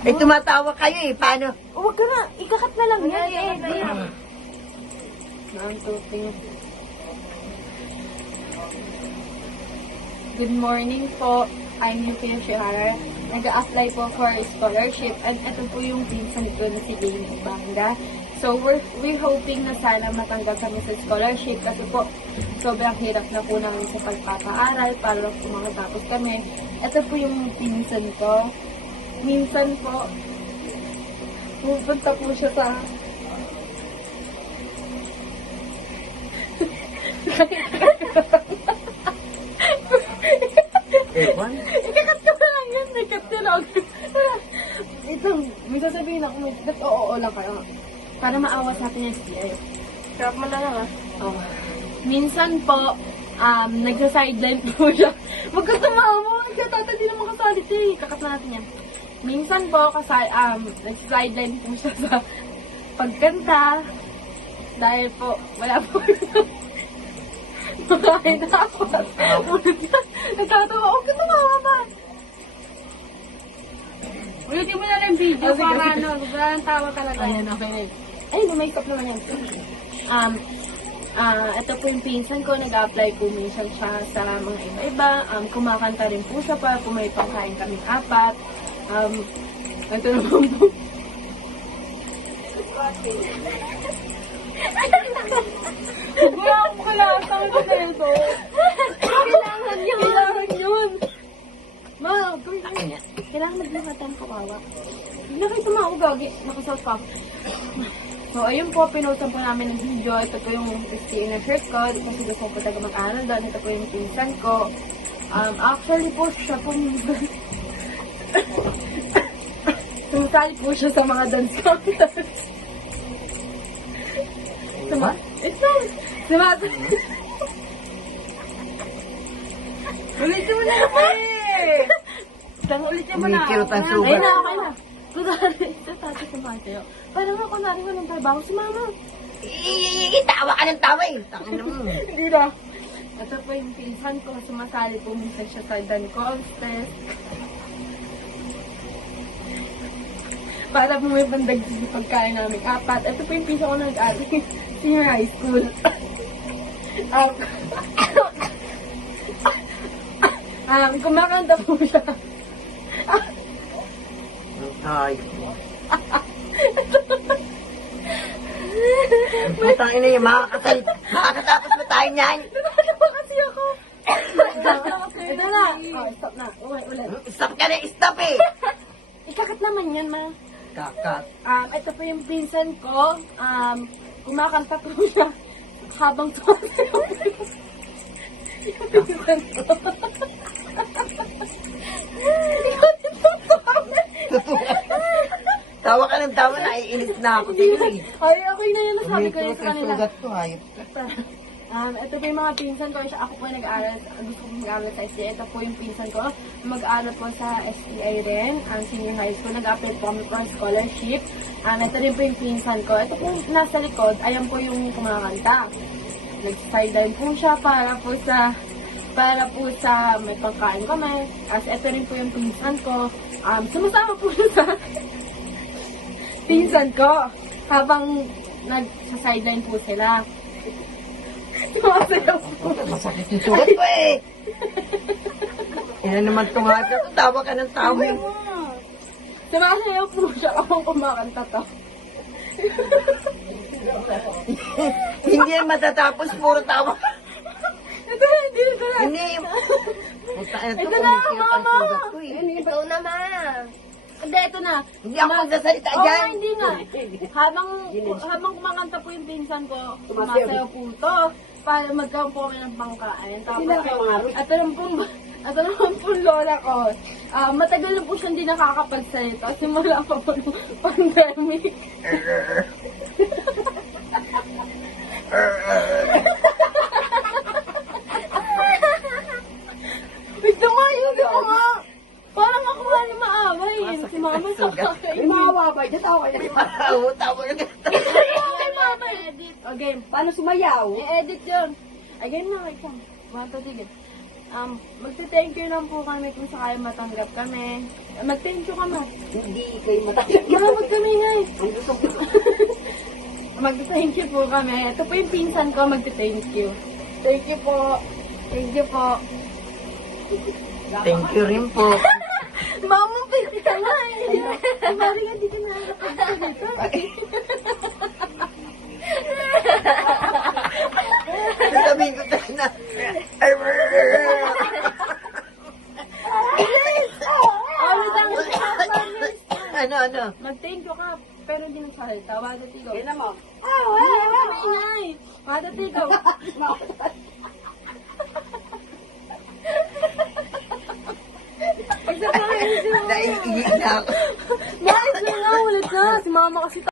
Eh, tumatawa kayo eh. Paano? Huwag ka na. Ikakat na lang yan. Edit. Good morning po. I'm Yuki Yoshihara. Nag-a-apply po for scholarship and ito po yung pinsan ko na si Jamie Banga. So we're hoping na sana matanggap kami sa scholarship kasi po sobrang hirap na po namin sa pagpapaaral para po makatapos kami. Ito po yung pinsan ko. Minsan po, pupunta po siya sa Ewan? ikakat ko na lang yan, nakat nilog. Ito, may sasabihin ako, ba't oo lang kayo? Para maawa sa atin yung SPI. Sarap mo na lang ah. Oh. Minsan po, nagsa-sideline po siya. Huwag ka tumawa, nagkatata, di naman kasalit eh. Kakat na natin yan. Minsan po, nagsa-sideline po siya sa pagkanta. Dahil po, wala po makain dapat. Nagkatawa, huwag ka tumawa ba? Ulitin mo na lang video Oh, sige, para sige. ano, sobrang tawa talaga. Ayan, okay na yun. Ay, may-makeup naman yan. Ito po yung pinsan ko, nag-apply po minsan siya sa mga iba-iba. Kumakanta rin po siya para po may pangkain kaming apat. Ito naman po. Wala akong kalatang ko na ito. Kailangan yun. Kailangan yun. Ma, kailangan maglakatan ko kawa. Hindi na kayo tumawag, gagi. Nakasal pa. So, ayun po, pinutan po namin ng video. Ito po yung STA na shirt ko. Kasi gusto ko po taga mag-aral doon. Ito po yung pinsan ko. Actually po, siya po sumasali po siya sa mga dance contest. It's not. Ulitin mo na naman eh. Ulitin mo na. Kumikirot ang sugat. Ayun na, okay na. Kunwari, tatati ko ba kayo? Parang ako kunwari ko ng trabaho si mama. Tawa ka ng tawa eh. Tangin mo. Hindi na. Ito po yung pinsan ko. Sumasali po minsan siya sa dance contest. Para po may pandag sa pagkain namin apat. Ito po yung pinsan ko nag-aaral senior high school. Kumakanta po siya. Ay. Putang ina yung makakatapos mo tayo niyan. Natawa kasi ako. Ito na. Oh, stop na. Ulit. Stop ka na, stop eh. Ikakat naman yan, ma. Kakat. Ito po yung pinsan ko. Kumakanta po siya habang tumasayaw. Yung pinsan ko. Tawa ka ng tawa, naiinis na ako sa'yo eh. Ay, okay na yun. Nasabi ko yun sa kanila. Sugat ko, hayop. Ito po yung mga pinsan ko. Ako po yung nag-aaral. Gusto ko mag-aaral sa STI. Ito po yung pinsan ko. Mag-aaral po sa STI rin. Senior high school. Nag-apply po kami for scholarship. Ito rin po yung pinsan ko. Ito po nasa likod. Ayan po yung kumakanta. Nag-sideline po siya para po sa may pagkain kami. Ito rin po yung pinsan ko. Sumasama po siya sa pinsan ko. Habang nag-sideline po sila. Sumasayaw po. Masakit yung sugat ko eh. Yan naman itong hayop na to. Tawa ka ng tawa eh. Sumasayaw po siya habang kumakanta to. Hindi yan matatapos, puro tawa. Ito na, hindi na lang. Hindi. Puta na to, Ito na, kumikirot ang mama. sugat ko eh. Ito naman. Hindi, ito na. Hindi ako magsasalita Oo, dyan. hindi nga. Habang kumakanta po yung pinsan ko, sumasayaw po to. Para magkaroon po kami ng pangkain. Tapos, ito naman po lola ko. Matagal na po siya hindi nakakapagsalita. Simula pa po ng pandemic. Bigla nga yun, di ko nga. Parang ako nga na maaway. Si mama sa akin. Mawawabay. Tawa ka na. Tawa ka. Kay mama, edit. Okay. Paano sumayaw? I-edit yun. Again na, wait lang. 1, 2, sige. Magte-thank you lang po kami kung sakali matanggap kami. Mag-thank you kami. Hindi kayo matanggap. Malawag kami na eh. Ang gusto ko. Mag-thank you po kami. Ito po yung pinsan ko, mag-thank you. Thank you po. Thank you po. Thank you rin po. Mama, pwede ka na eh. Mari nga, di ka nakakapagod dito. Sasabihin ko tayo na. Ano? Mag-thank you ka, pero hindi nagsalita. Wadat ikaw. Kailan mo? Wala kami inay. Wadat ikaw. Naiingit na ako. Bakit na ulit na? Si mama kasi